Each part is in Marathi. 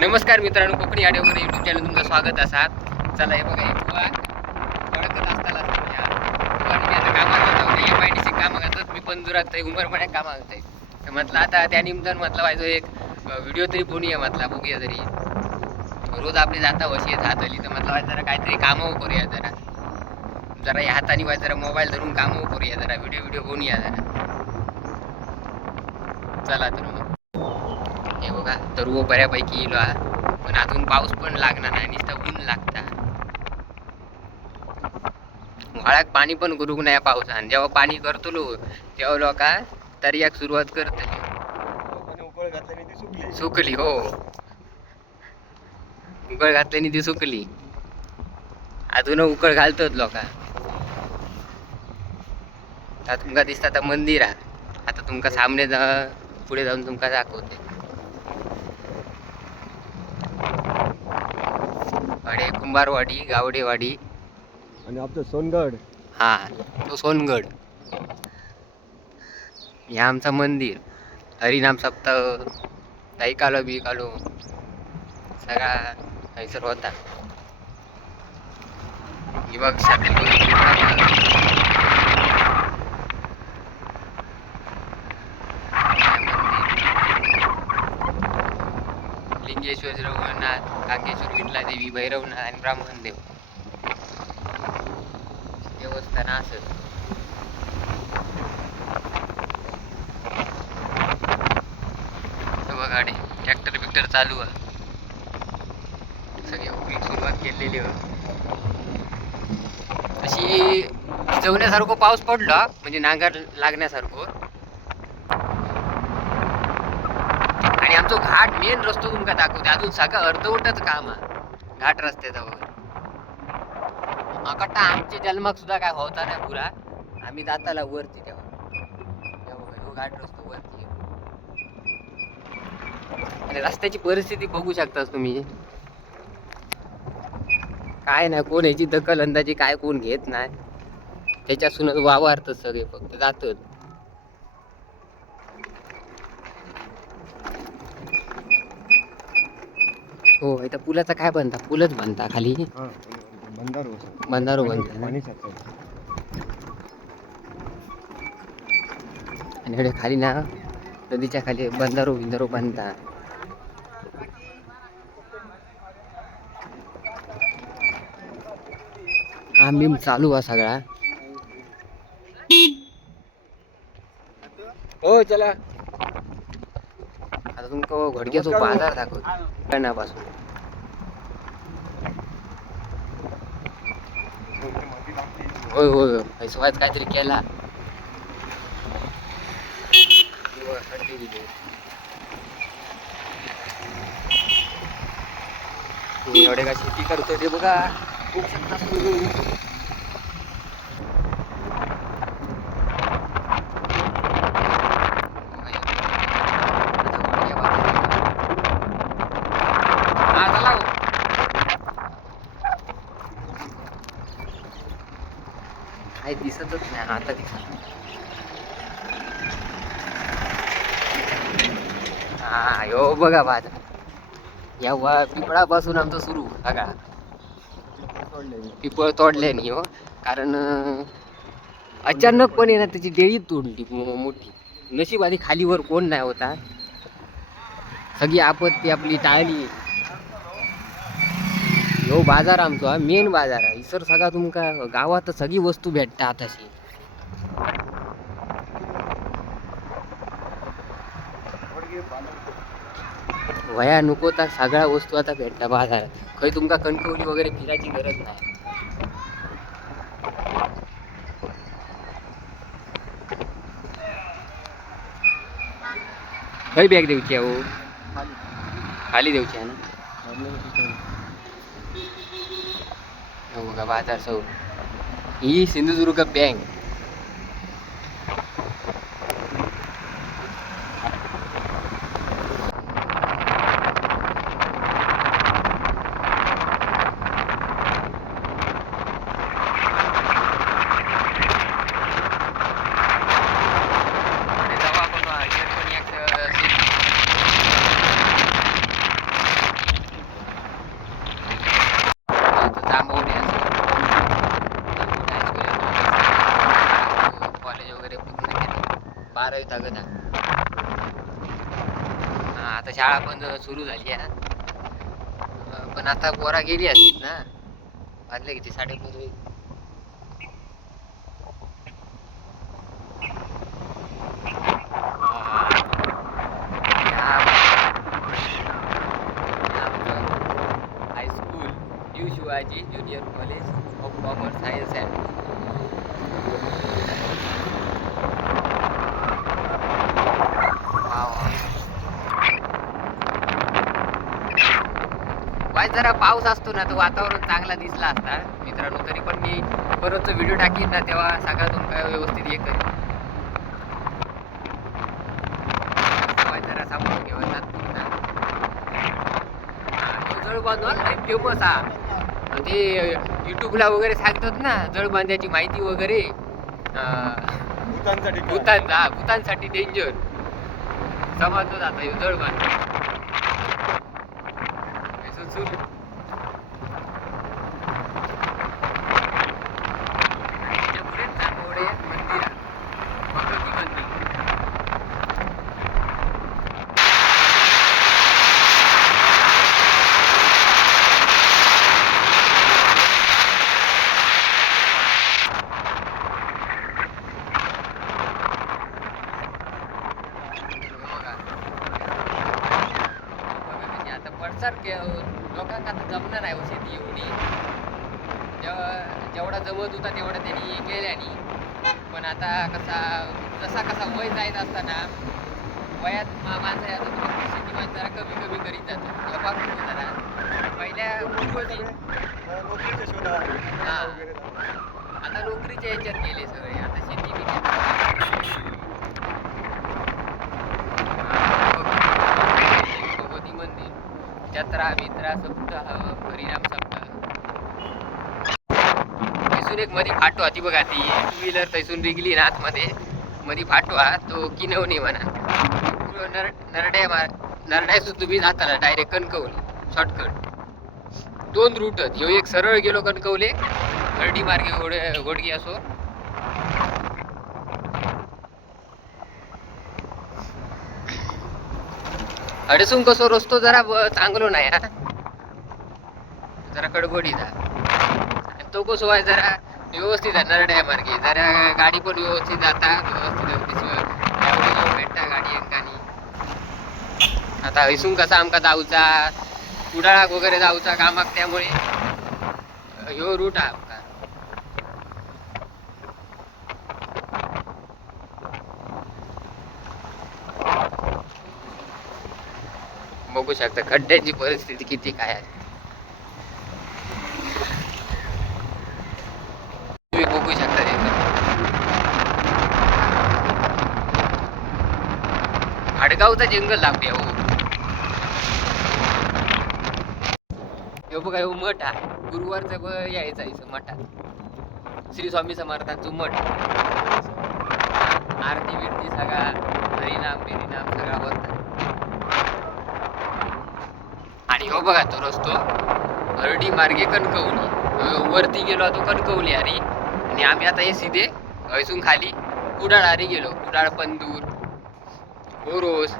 नमस्कार मित्रांनो, कोकणी ऑडिओमध्ये यूट्यूब चॅनल तुमचं स्वागत असात. चला हे बघा, हे बुवा ओळखत असताना मी आता कामाला जातो, MIDC कामं करतात. मी पण दुरात उमरपणे कामा करतोय. तर म्हटलं आता त्या निमित्तानं म्हटलं पाहिजे एक व्हिडिओ तरी बनवूया, म्हटलं बघूया तरी. रोज आपली जाता वशी जात आली तर म्हटलं जरा काहीतरी कामं करूया, जरा या हाताने वाय जरा मोबाईल धरून कामं करूया, जरा व्हिडिओ बनवूया जरा. चला तर मग हे बघा, तर बऱ्यापैकी येलो हा, पण अजून पाऊस पण लागणार नाही, नुसतं ऊन लागता. व्हाळात पाणी पण करूक नाही पावसान. जेव्हा पाणी करतलो तेव्हा लोक तरी सुरुवात करतली. सुकली हो, उकळ घातल्याने ती सुकली. अजून उकळ घालतात लोक. आता तुमका दिसता आता मंदिर आहे. आता तुमका सामने पुढे जाऊन तुमका दाखवते. अडे कुंभारवाडी, गावडेवाडी आणि आपलं सोनगड. हा, तो सोनगड. हे आमचं मंदिर. हरिनाम सप्ताह ऐकालो बिकालो सगळा हैसर होता. ही बघ लिंगेश्वर, रघुनाथ, काकेश्वर, विठला देवी, भैरवनाथ आणि ब्राह्मणदेव देवस्थान असत. गाडी ट्रॅक्टर बिक्टर चालू आहे. सगळे उभी सुरुवात केलेली आहे. अशी भिजवण्यासारखं पाऊस पडला, म्हणजे नांगर लागण्यासारखं. आणि आमचं घाट मेन रस्तो तुमका दाखवते. अजून सगळं अर्धवटच काम आहे घाट रस्त्याचा वगैरे. अकट्टा आमच्या जन्माक सुद्धा काय होता नाही पुरा. आम्ही जाताला वरती तेव्हा घाट रस्तो वरती. आणि रस्त्याची परिस्थिती बघू शकतास तुम्ही. काय नाही, कोण याची दखल अंदाजी काय कोण घेत नाही. त्याच्यासूनच वावरतात सगळे, फक्त जातात. हो, इथं पुलाचा काय बनता, पुलच बनता खाली. बंधारो बनता आणि एवढे खाली ना, नदीच्या खाली बंधारो बनता. आम्ही चालू आहे सगळा. हो चला, आता तुमका घोडक्याचा बाजार दाखवतो पासून. होय होय, पैसा काहीतरी केला. एवढे का शेती करतो ते बघा, खूप शकता. काही दिसतच नाही आता दिसत. हा यो बघा बाजार. या पिपळापासून आमचं सुरू बघा. पिपळ तोडले नाही हो, कारण अचानकपणे ना त्याची डेळी तोडली मोठी. नशिबाने खालीवर कोण नाही होता, सगळी आपत्ती आपली टाळली. हो बाजार आमचा मेन बाजार आहे. इसर सगळा तुमका गावात सगळी वस्तू भेटता आताशी. वया नको तर सगळ्या वस्तू आता भेटता बाजारात. काही तुमका कणकवली वगैरे फिरायची गरज नाही. काही बॅग देऊची आहे हो, खाली देऊची आहे ना. हो बघा बाजार सौ. ही सिंधुदुर्ग बँक. 12वी तागत हा आता शाळा पण सुरू झाली आहे पण आता पोरा गेली असतील ना वाजले किती 9:30 high school new Shivaji junior college of commerce science and Y जरा पाऊस असतो ना तर वातावरण चांगला दिसला असता मित्रांनो तरी पण मी परत व्हिडिओ टाकीन ना तेव्हा सगळा तुमका व्यवस्थित हे करेन वाय जरा सांभाळून घेऊन जळबांधून फेमस हा ते युट्यूबला वगैरे सांगतात ना जळबांध्याची माहिती वगैरे भूतांसाठी डेंजर समजलं जातं जळबांध लोकांना आता जमणार आहे शेती एवढी जेवढा जमत होता तेवढा त्यांनी केल्याने पण आता कसा वय जायत असताना वयात माणसं आता शेती माणसं जरा कमी करीत जातात जरा पहिल्या पूर्वजी हा आता नोकरीच्या ह्याच्यात गेले सगळे आता शेती भगवती मंदिर जत्रा मित्रा सप्ताह परिणाम सप्ताह तैसून एक मध्ये फाटो ती बघा ती 2 व्हीलर तैसून निघली ना आतमध्ये मध्ये फाटो तो किनवणी म्हणा नरड्यासून तुम्ही जाताना डायरेक्ट कणकवली शॉर्टकट 2 रूट ह्यो एक सरळ गेलो कणकवले हरडी मार्गे घोडगी असो अडसून कसो रस्तो जरा चांगलो नाही हा जरा कडबडीचा तो कसो आहे जरा व्यवस्थित आहे नरड्या मार्गे जरा गाडी पण व्यवस्थित जाता व्यवस्थित भेटता गाडी अंकानी आता हैसून कसा आमका जाऊचा कुडाळाक वगैरे जाऊचा कामाक त्यामुळे ह्यो रूट हा आमका बघू शकता खड्ड्याची परिस्थिती किती काय आहे तुम्ही बघू शकता आडगावचा जंगल लागते हो हे बघा हो मठ हा गुरुवारचा यायचा मठात श्री स्वामी समर्थांचं मठ आरती बिरती सगळा हरिनाम बिरिनाम सगळा होता आणि हो बघा तो रस्तो हरडी मार्गे कणकवली वरती गेलो तो कणकवली आणि आम्ही आता हे सीधे हैसून खाली कुडाळ आरी गेलो कुडाळ पंदूर ओरोस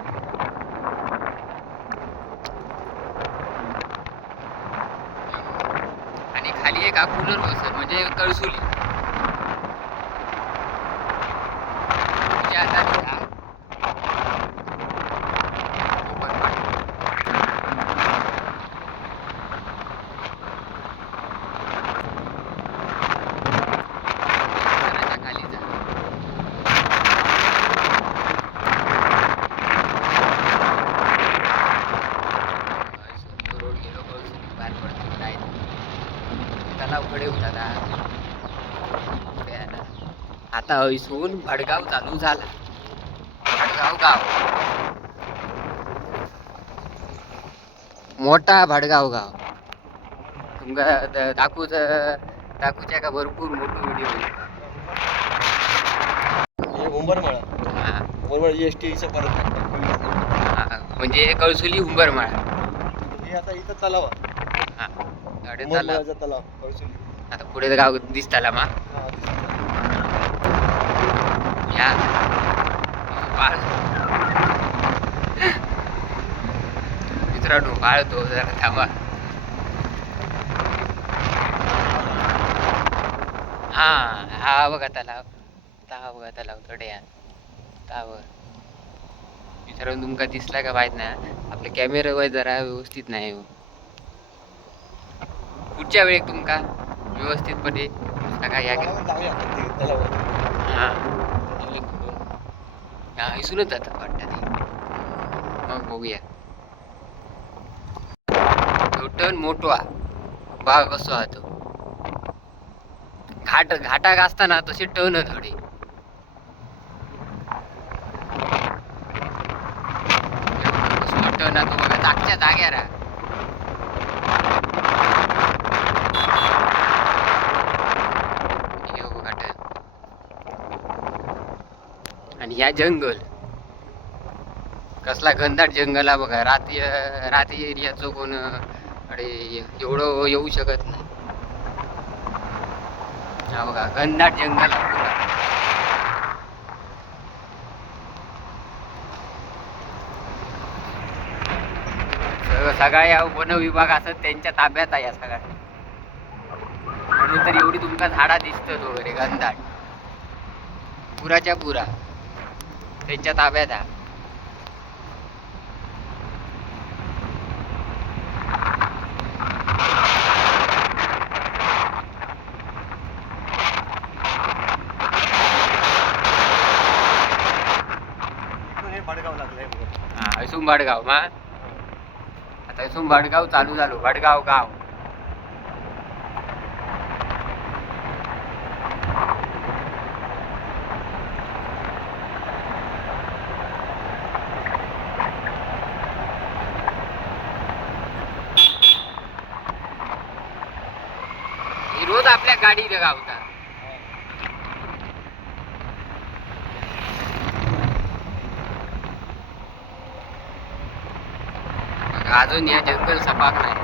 आणि खाली एक अकुलर वसर म्हणजे कळसुली आता हैसून भडगाव चालू झाला भडगाव गाव मोठा भडगाव गाव तुमका दाखवूच्या का भरपूर मोठं व्हिडिओ उंबरमाळा EST परत म्हणजे कळसुली उंबरमाळा हे आता इथं तलाव तलाव कळसुली आता पुढे गाव दिसताला मा या मित्रांनो पाळतो जरा थांबा. हा बघा तलाव. बघा तलाव थोडे मित्रांनो तुमका दिसला का माहित नाही. आपल्या कॅमेरावर जरा व्यवस्थित नाही हो. पुढच्या वेळेक तुमका व्यवस्थितपणे सांगा या. जाऊया आपण ते तलावावर. हा इसूनच जातात वाटतं ते. मग बघूया टन मोठा बाग कसो हा तो. घाटाक असताना तसे टन थोडे. टन तो बघा जागच्या जाग्यार. आणि ह्या जंगल कसला घनदाट जंगल हा बघा. राती एरियाचं कोण अरे एवढं येऊ शकत नाही. हा बघा घनदाट जंगल हा पुरा. सगळ्या या वन विभाग असत त्यांच्या ताब्यात आहे या सगळ्या. म्हणून तर एवढी तुमका झाडा दिसतात वगैरे घनदाट. पुराच्या पुरा त्यांच्या ताब्यात आहे. हे भडगाव लागलंय बघ. इसून भडगाव मा. आता इसून भडगाव चालू झालो. भडगाव गाव. ही रोज आपल्या गाडी गावता. अजून या जंगल सपाक नाही.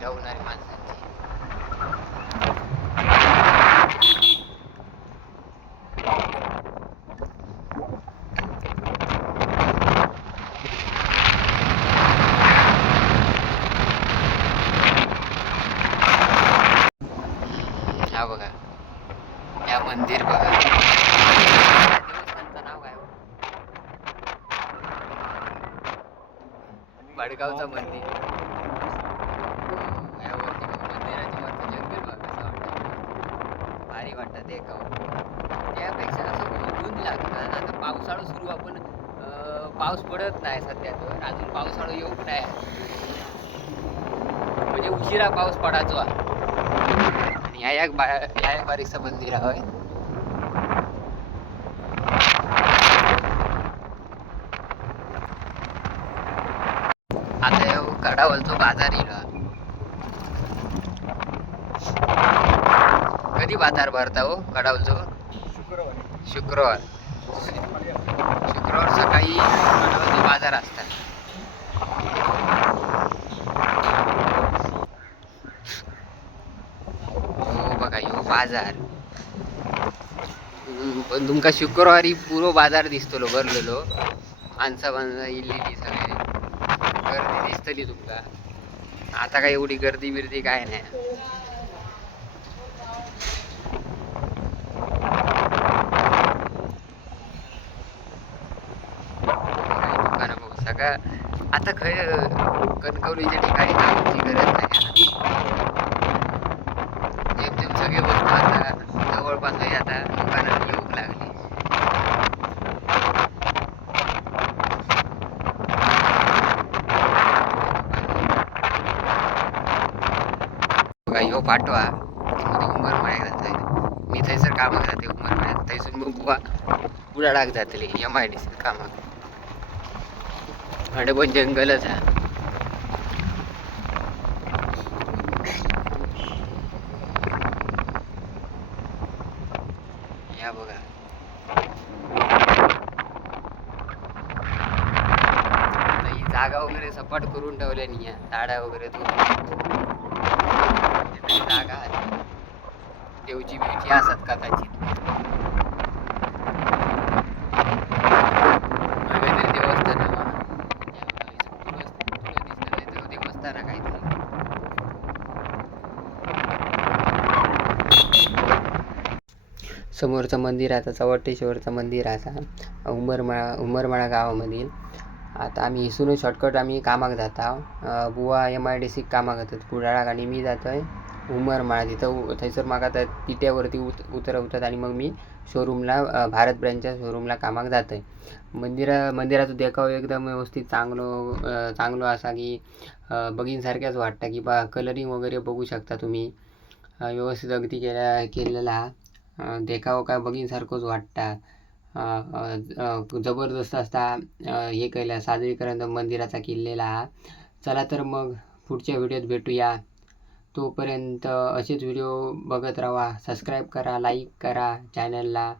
रवणारी माणसांची. हा बघा या मंदिर बघा. देवस्थानचं नाव काय? भडगावचं मंदिर. भारी वाटतं ते का. त्यापेक्षा असं ऊन लागतं. आता पावसाळा सुरू आपण पाऊस पडत नाही सध्या. तर अजून पावसाळा येऊ नाही. म्हणजे उशिरा पाऊस पडायचो. आणि ह्या एक बारीकचं मंदिर आहे. आता कडावलचो बाजार येईल. कधी बाजार भरता हो कडावलचो? शुक्रवार सकाळी कडावलचो बाजार असतात. हो बघा ह्यो बाजार. पण तुमका शुक्रवारी पुरो बाजार दिसतलो भरलेलो. माणसं इल्लेली सगळे गर्दी दिसतली तुमका. आता काय एवढी गर्दी बिर्दी काय नाही. सगळं आता कणकवलीच्या ठिकाणी जाण्याची गरज नाही. जेम सगळे वस्तू आता जवळपास आता दुकानात येऊ लागले. बघा ह्यो पाठवा मध्ये उंबरमाळ्यात जायचं. मी थंयसर कामाक जाते उमरमळ्यात. थंयसून मग बुवा बुडाळाक जातली MIDC कामाक. आणि पण जंगलच हा. या बघा आता ही जागा वगैरे सपाट करून ठेवल्या नाही या झाडा वगैरे तो जागा आहे. देवची बिवची असत कदाचित काहीतरी देवस्थान आहे बा. या बघा, तुला देवस्थान आहे काहीतरी. समोरचं मंदिर आता चवटेश्वरचं मंदिर आता उमरमाळा गावामधील. आता आम्ही इसून शॉर्टकट आम्ही कामाक जाता. बुवा MIDC कामाक जातात कुडाळाक आणि मी जातोय उमरमाळा. तिथं थंयसर म्हाका त्या पिट्यावरती उतरवतात आणि मग मी शोरूमला भारत ब्रँडच्या शोरूमला कामाक जातोय. मंदिराचो देखाव एकदम व्यवस्थित चांगलो असा की बघीनसारख्याच वाटतं की बा कलरिंग वगैरे बघू शकता तुम्ही. व्यवस्थित अगदी केलेला हा. देखाव काय बघीनसारखंच वाटता. जबरदस्त असता हे केलं सादरीकरण मंदिराचा केलेला हा. चला तर मग पुढच्या व्हिडिओत भेटूया. तोपर्यंत असेच व्हिडिओ बघत राहा. सबस्क्राईब करा, लाईक करा चॅनलला.